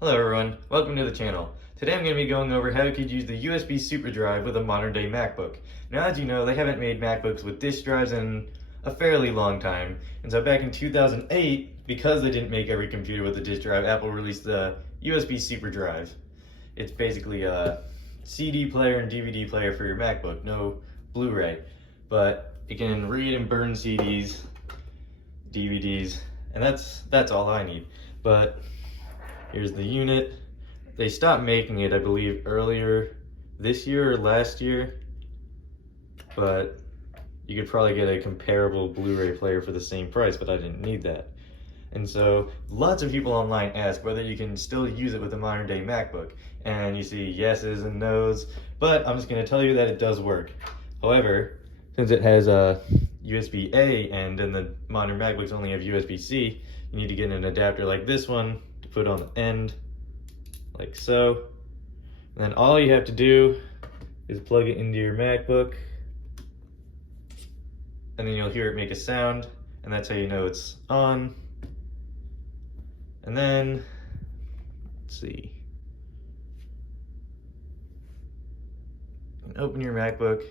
Hello everyone, welcome to the channel. Today I'm going to be going over how you could use the USB SuperDrive with a modern day MacBook. Now as you know, they haven't made MacBooks with disk drives in a fairly long time, and so back in 2008, because they didn't make every computer with a disk drive, Apple released the USB SuperDrive. It's basically a CD player and DVD player for your MacBook, no Blu-ray, but it can read and burn CDs, DVDs, and that's all I need. But here's the unit. They stopped making it, I believe, earlier this year or last year, but you could probably get a comparable Blu-ray player for the same price, but I didn't need that. And so lots of people online ask whether you can still use it with a modern day MacBook, and you see yeses and nos, but I'm just going to tell you that it does work. However, since it has a USB-A and then the modern MacBooks only have USB-C, you need to get an adapter like this one to put on the end, like so. And then all you have to do is plug it into your MacBook, and then you'll hear it make a sound, and that's how you know it's on. And then, let's see, you can open your MacBook,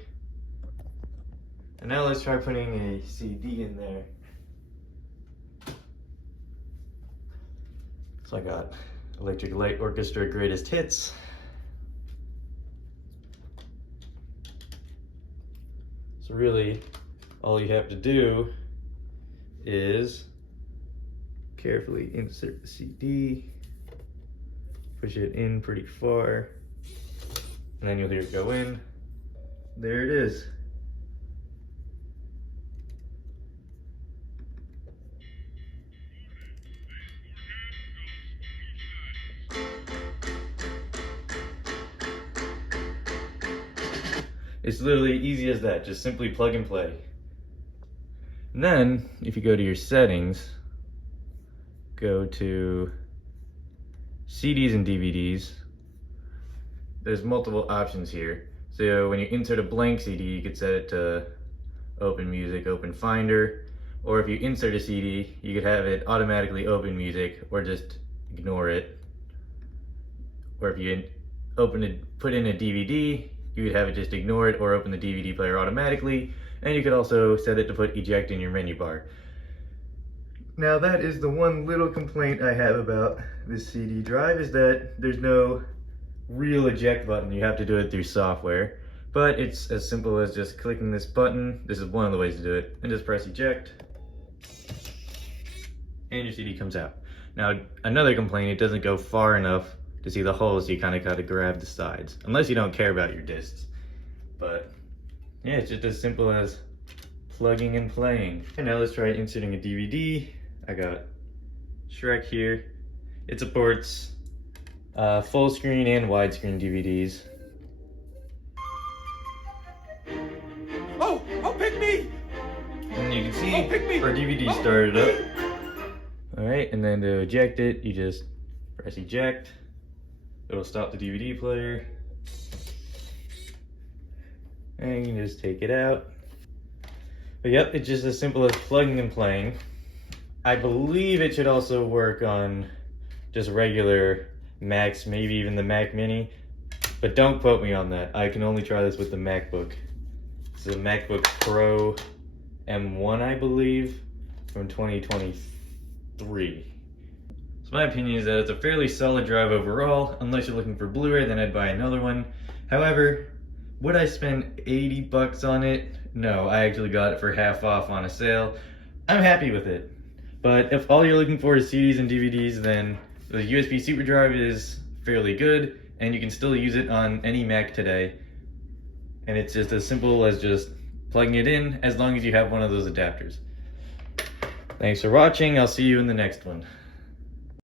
and now let's try putting a CD in there. So I got Electric Light Orchestra Greatest Hits. So really, all you have to do is carefully insert the CD, push it in pretty far, and then you'll hear it go in. There it is. It's literally easy as that, just simply plug and play. And then, if you go to your settings, go to CDs and DVDs, there's multiple options here. So when you insert a blank CD, you could set it to Open Music, Open Finder, or if you insert a CD, you could have it automatically open music or just ignore it. Or if you put in a DVD, you could have it just ignore it or open the DVD player automatically, and you could also set it to put eject in your menu bar. Now that is the one little complaint I have about this CD drive, is that there's no real eject button. You have to do it through software, but it's as simple as just clicking this button. This is one of the ways to do it, and just press eject, and your CD comes out. Now another complaint, it doesn't go far enough to see the holes, so you kind of got to grab the sides, unless you don't care about your discs. But yeah, it's just as simple as plugging and playing. And now let's try inserting a DVD. I got Shrek here. It supports full screen and widescreen DVDs. Oh, pick me! And you can see pick me! our DVD started up. Alright, and then to eject it, you just press eject. It'll stop the DVD player. And you can just take it out. But yep, it's just as simple as plugging and playing. I believe it should also work on just regular Macs, maybe even the Mac Mini. But don't quote me on that. I can only try this with the MacBook. This is a MacBook Pro M1, I believe, from 2023. So my opinion is that it's a fairly solid drive overall. Unless you're looking for Blu-ray, then I'd buy another one. However, would I spend 80 bucks on it? No, I actually got it for half off on a sale. I'm happy with it. But if all you're looking for is CDs and DVDs, then the USB SuperDrive is fairly good, and you can still use it on any Mac today. And it's just as simple as just plugging it in, as long as you have one of those adapters. Thanks for watching. I'll see you in the next one.